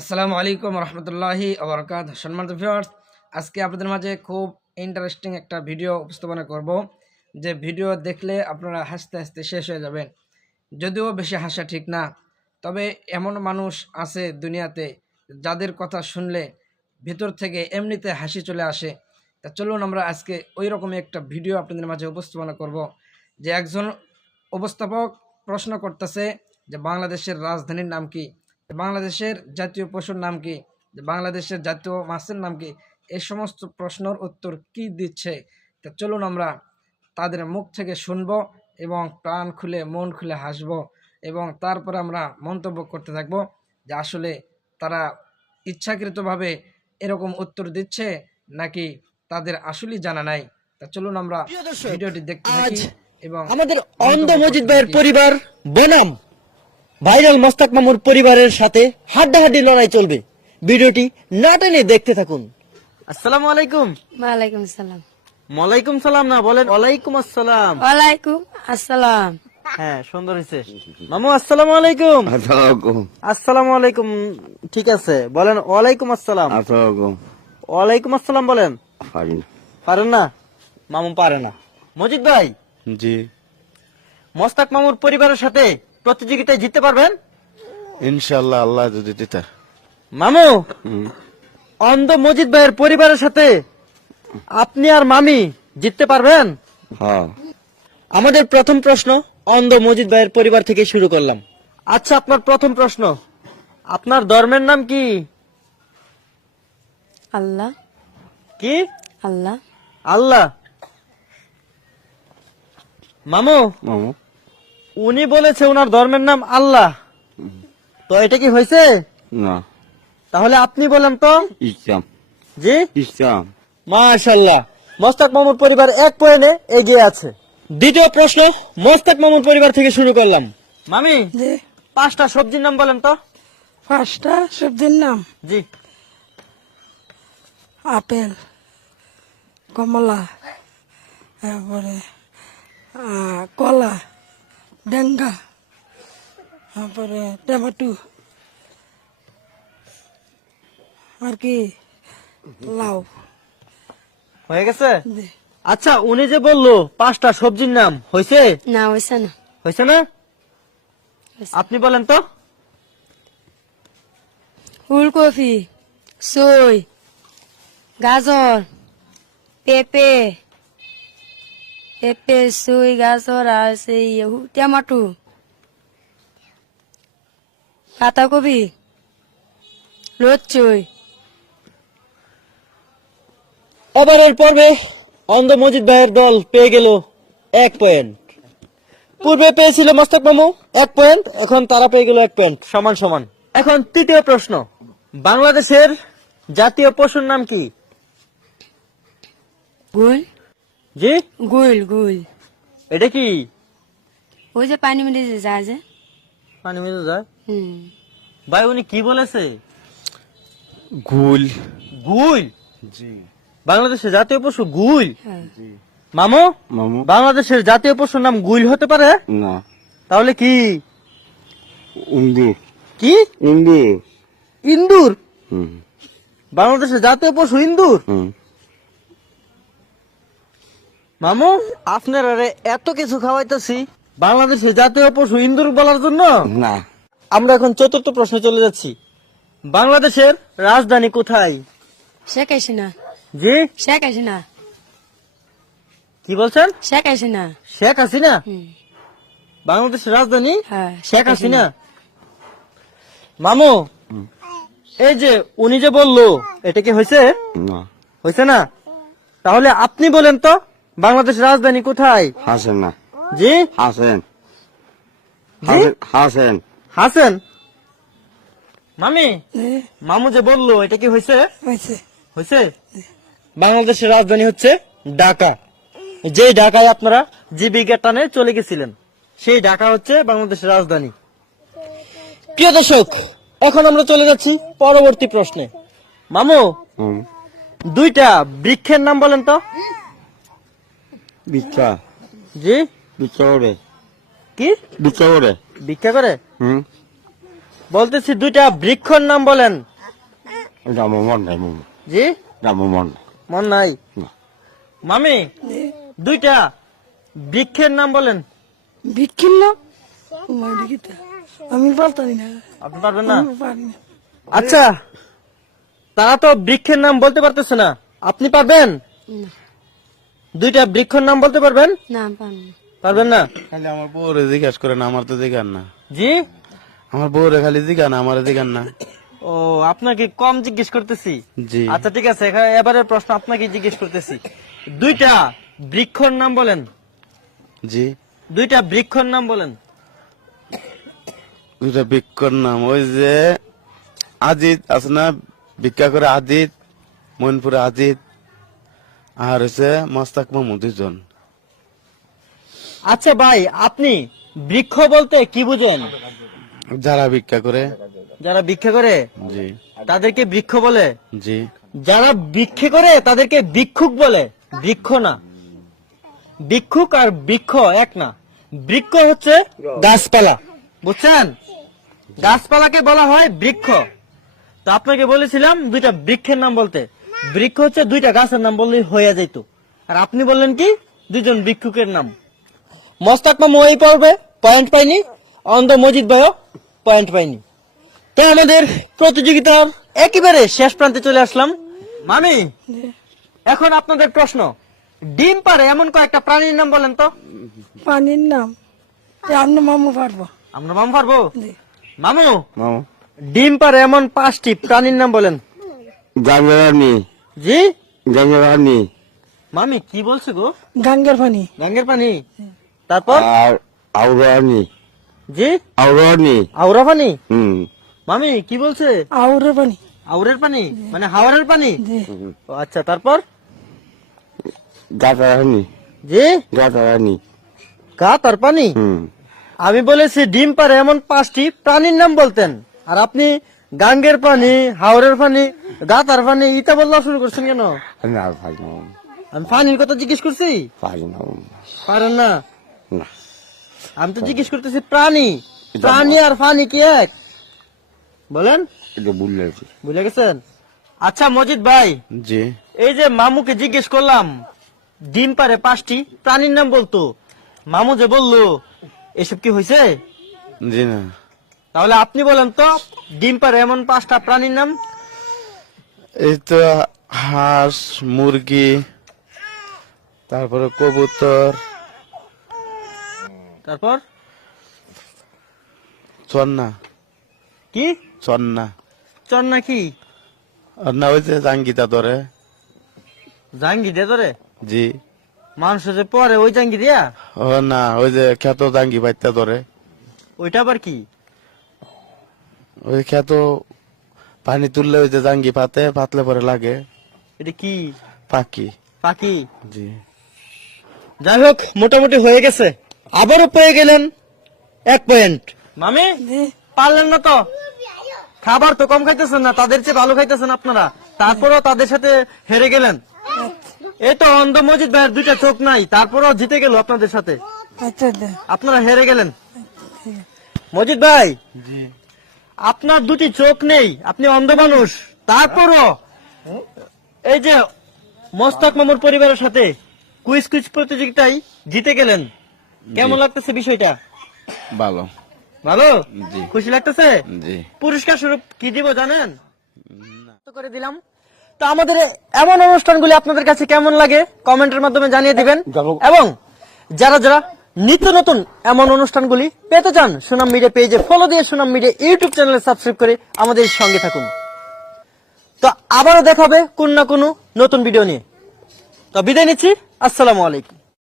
আসসালামু আলাইকুম রহমতুল্লাহি আবরকাত সম্মানিত ভিউয়ার্স আজকে আপনাদের মাঝে খুব ইন্টারেস্টিং একটা ভিডিও উপস্থাপনা করব। যে ভিডিও দেখলে আপনারা হাসতে হাসতে শেষ হয়ে যাবেন। যদিও বেশি হাসা ঠিক না, তবে এমন মানুষ আছে দুনিয়াতে যাদের কথা শুনলে ভিতর থেকে এমনিতে হাসি চলে আসে। তা চলুন আমরা আজকে ওই রকমই একটা ভিডিও আপনাদের মাঝে উপস্থাপনা করব। যে একজন উপস্থাপক প্রশ্ন করতেছে যে, বাংলাদেশের রাজধানীর নাম কি? বাংলাদেশের জাতীয় পশুর নাম কি? বাংলাদেশের জাতীয় মাছের নাম কি? এই সমস্ত প্রশ্নের উত্তর কি দিচ্ছে? তা চলুন আমরা তাদের মুখ থেকে শুনব এবং প্রাণ খুলে মন খুলে হাসব এবং তারপরে আমরা মন্তব্য করতে থাকব যে আসলে তারা ইচ্ছাকৃতভাবে এরকম উত্তর দিচ্ছে নাকি তাদের আসলেই জানা নাই? তা চলুন আমরা ভিডিওটি দেখতে থাকি এবং আমাদের অন্ধ মজিদ ভাইয়ের পরিবার বনাম। ভাইরাল মোস্তাক মামুর পরিবারের সাথে হাড্ডাহাড্ডি লড়াই চলবে। ভিডিওটি না টেনে দেখতে থাকুন। আসসালামু আলাইকুম। ওয়ালাইকুম আসসালাম। ওয়ালাইকুম সালাম না বলেন ওয়ালাইকুম আসসালাম। ওয়ালাইকুম আসসালাম। হ্যাঁ সুন্দর হয়েছে। মামু আসসালামু আলাইকুম। আসসালামাইকুম আসসালামু আলাইকুম ঠিক আছে। বলেন ওয়ালাইকুম আসসালাম। ওয়ালাইকুম আসসালাম বলেন। পারি না। পারেন না? মামু পারে না। মজিদ ভাই। জি। মোস্তাক মামুর পরিবারের সাথে প্রতিযোগিতায় জিততে পারবেন? ইনশাল্লাহ আল্লাহ যদি দিতা মামু অন্ধ মজিদ ভাইয়ের পরিবারের সাথে আপনি আর মামি জিততে পারবেন? হ্যাঁ। আমাদের প্রথম প্রশ্ন অন্ধ মজিদ ভাইয়ের পরিবার থেকে শুরু করলাম। আচ্ছা আপনার প্রথম প্রশ্ন। আপনার ধর্মের নাম কি? আল্লাহ। কি? আল্লাহ। আল্লাহ। মামু মামু। উনি বলেছে ওনার ধর্মের নাম আল্লাহ। তো এটা কি হয়েছে? না। তাহলে আপনি বলেন তো। ইসলাম। জি? ইসলাম। মাশাল্লাহ। মোস্তাক মামুর পরিবার এক পয়েন্টে এগিয়ে আছে। দ্বিতীয় প্রশ্ন মোস্তাক মামুর পরিবার থেকে শুরু করলাম। মামি যে পাঁচটা সবজির নাম বলেন তো। পাঁচটা সবজির নাম? জি। আপেল কমলা তারপরে কলা। ডেঙ্গা তারপরে টমেটো আর কি লাউ হয়ে গেছে? আচ্ছা উনি যে বলল পাঁচটা সবজির নাম হয়েছে না হয়েছে না। হয়েছে না? আপনি বলেন তো। ফুলকপি সই গাজর পেঁপে পেঁপে সই গাজর আর সেই টমাটো পাতাকপি লচ্চই এবারের পর্বে অন্ধ মজিদ ভাইয়ের দল পেয়ে গেল এক পয়েন্ট পূর্বে পেয়েছিল মোস্তাক মামু এক পয়েন্ট এখন তারা পেয়ে গেল এক পয়েন্ট সমান সমান। এখন তৃতীয় প্রশ্ন বাংলাদেশের জাতীয় পশুর নাম কি? গুল। জি? গুল গুল। এটা কি? ওই যে পানি মিলে যে যায় যে। পানি যায় হুম। ভাই উনি কি বলেছে? গুল। গুল? জি। বাংলাদেশের জাতীয় পশু গুল? হ্যাঁ। মামু? মামু। বাংলাদেশের জাতীয় পশুর নাম গুল হতে পারে? না। তাহলে কি? উন্দু কি? ইন্দুর? হুম। বাংলাদেশের জাতীয় পশু ইন্দুর? হুম। মামু আপনার আরে এত কিছু খাওয়াইতেছি বাংলাদেশের জাতীয় পশু ইন্দুর বলার জন্য? না। আমরা এখন চতুর্থ প্রশ্নে চলে যাচ্ছি। বাংলাদেশের রাজধানী কোথায়? শেখ হাসিনা। জি? শেখ হাসিনা। কি বলছেন? শেখ হাসিনা। শেখ হাসিনা? বাংলাদেশের রাজধানী? হ্যাঁ শেখ হাসিনা। মামু এই যে উনি যে বলল এটা কি হয়েছে? না। হয়েছে না? তাহলে আপনি বলেন তো। বাংলাদেশের রাজধানী কোথায়? হাসেন না। জি? হাসেন। হাসেন হাসেন। মামি? মামু যে বলল এটা কি হয়েছে? হয়েছে। বাংলাদেশের রাজধানী হচ্ছে ঢাকা। যে ঢাকায় আপনারা জীবিকা টানে চলে গেছিলেন সেই ঢাকা হচ্ছে বাংলাদেশের রাজধানী। প্রিয় দর্শক এখন আমরা চলে যাচ্ছি পরবর্তী প্রশ্নে। মামু দুইটা বৃক্ষের নাম বলেন তো। বিচ্ছা জি? বিচ্ছা করে। কি? বিচ্ছা করে। ভিক্ষা করে? হুম। বলতেছি দুইটা বৃক্ষর নাম বলেন। এটা আমার মন নাই মামু জি? আমার মন নাই। মন নাই? মামি দুইটা বৃক্ষের নাম বলেন। বিক্কিন্ন আমি পারতাম না। আপনি পারবেন না? না। আচ্ছা তারা তো বৃক্ষের নাম বলতে পারতেছে না। আপনি পারবেন? না। দুইটা বৃক্ষর নাম বলতে পারবেন? না পারবেন না? খালি আমার বউরে জিজ্ঞাস করেন আমার তো জিগান না। জি? আমার বউরে খালি জিগান আমার জিগান না। ও আপনাকে কম জিজ্ঞেস করতেছি? জি। আচ্ছা ঠিক আছে এবারের প্রশ্ন আপনাকে জিজ্ঞেস করতেছি। দুইটা বৃক্ষর নাম বলেন। জি। দুইটা বৃক্ষর নাম বলেন। দুইটা বৃক্ষর নাম ওই যে আজিত আছে না? ভিক্ষা করে আজিত মইনপুরে আজিত। আর হচ্ছে মস্তাক মামু দুজন আচ্ছা ভাই আপনি বৃক্ষ বলতে কি বুঝেন? যারা ভিক্ষা করে। যারা ভিক্ষা করে? জি। তাদেরকে বৃক্ষ বলে? জি। যারা ভিক্ষে করে তাদেরকে ভিক্ষুক বলে। বৃক্ষ না। ভিক্ষুক আর বৃক্ষ এক না। বৃক্ষ হচ্ছে গাছপালা। বুঝছেন? গাছপালাকে বলা হয় বৃক্ষ। তো আপনাকে বলেছিলাম দুইটা বৃক্ষের নাম বলতে। বৃক্ষ হচ্ছে দুইটা গাছের নাম বললেই হয়ে যেত আর আপনি বললেন কি? দুইজন ভিক্ষুকের নাম। মস্তাক মামু এই পর্বে পয়েন্ট পাইনি অন্ধ মজিদ ভাইও পয়েন্ট পাইনি। তো আমাদের প্রতিযোগিতার একেবারে শেষ প্রান্তে চলে আসলাম। মামি এখন আপনাদের প্রশ্ন ডিম পারে এমন কয়েকটা প্রাণীর নাম বলেন তো। পানির নাম? আপনার মামু পারব। আমরা মামু পারব? মামু মামু। ডিম পারে এমন পাঁচটি প্রাণীর নাম বলেন। গাঙ্গেরানি। জি? গাঙ্গেরানি। মামি কি বলছো গো? গাঙ্গের পানি গাঙ্গের পানি তারপর? আর আউরানি জি? আউরানি আউরা পানি হুম। মামি কি বলছে? আউরের পানি আউরের পানি? মানে হাওড়ের পানি? ও, আচ্ছা তারপর? গাতারানি। জি? গাতারানি। গা তার পানি? হুম। আমি বলেছি ডিম পারে এমন পাঁচটি প্রাণীর নাম বলতেন। আর আপনি গাঙ্গের পানি হাওড়ের পানি গাতার পানি ইটা বললা শুরু করছেন কেন? না পারি না। আমি পানির কথা জিজ্ঞেস করছি? পারি না। পারেন না? না। আমি তো জিজ্ঞেস করতেছি প্রাণী। প্রাণী আর পানি কি এক? বলেন। এটা বুঝে গেছেন? আচ্ছা মজিদ ভাই। জি। এই যে মামুকে জিজ্ঞেস করলাম ডিম পারে পাঁচটি প্রাণীর নাম বলতো। মামু যে বলল এসব কি হয়েছে? জি না। তাহলে আপনি বলেন তো ডিম পারে এমন পাঁচটা প্রাণীর নাম? এই তো হাঁস মুরগি তারপরে কবুতর তারপর? চন্না। কি? চন্না। চর নাকি আর না ওই যে জাঙ্গিতা ধরে। জাঙ্গি দিয়ে ধরে? জি। মানুষ যে পরে ওই জাঙ্গি দিয়া? ও না ওই যে খ্যাত জাঙ্গি বাইতে ধরে। ওইটা আবার কি? ওই খ্যাত পানি তুললে ওই যে জাঙ্গি পাতে পাতলে পরে লাগে। এটা কি? পাখি। পাখি? জি। যাই হোক মোটামুটি হয়ে গেছে। আবারও পেয়ে গেলেন এক পয়েন্ট। মামি পারলেন না তো? খাবার তো কম খাইতেছেন না তাদের চেয়ে ভালো খাইতেছেন আপনারা। তারপরও তাদের সাথে হেরে গেলেন। এই তো অন্ধ মজিদ ভাইয়ের দুইটা চোখ নাই তারপরও জিতে গেল আপনাদের সাথে। আচ্ছা আচ্ছা। আপনারা হেরে গেলেন। মজিদ ভাই জি। আপনার দুটি চোখ নেই আপনি অন্ধ মানুষ। তারপরও এই যে মোস্তাক মামুর পরিবারের সাথে কুইজ কুইজ প্রতিযোগিতায় জিতে গেলেন। কেমন লাগতেছে বিষয়টা? ভালো। ভালো? জি। খুশি লাগতেছে? জি। পুরস্কার স্বরূপ কি দিব জানেন? করে দিলাম। তো আমাদের এমন অনুষ্ঠানগুলি আপনাদের কাছে কেমন লাগে কমেন্টের মাধ্যমে জানিয়ে দিবেন। এবং যারা যারা নিত্য নতুন এমন অনুষ্ঠানগুলি পেতে চান সুনাম মিডিয়া পেজে ফলো দিয়ে সুনাম মিডিয়া ইউটিউব চ্যানেলে সাবস্ক্রাইব করে আমাদের সঙ্গে থাকুন। তো আবারও দেখাবে কোন না কোনো নতুন ভিডিও নিয়ে। তো বিদায় নিচ্ছি, আসসালামু আলাইকুম।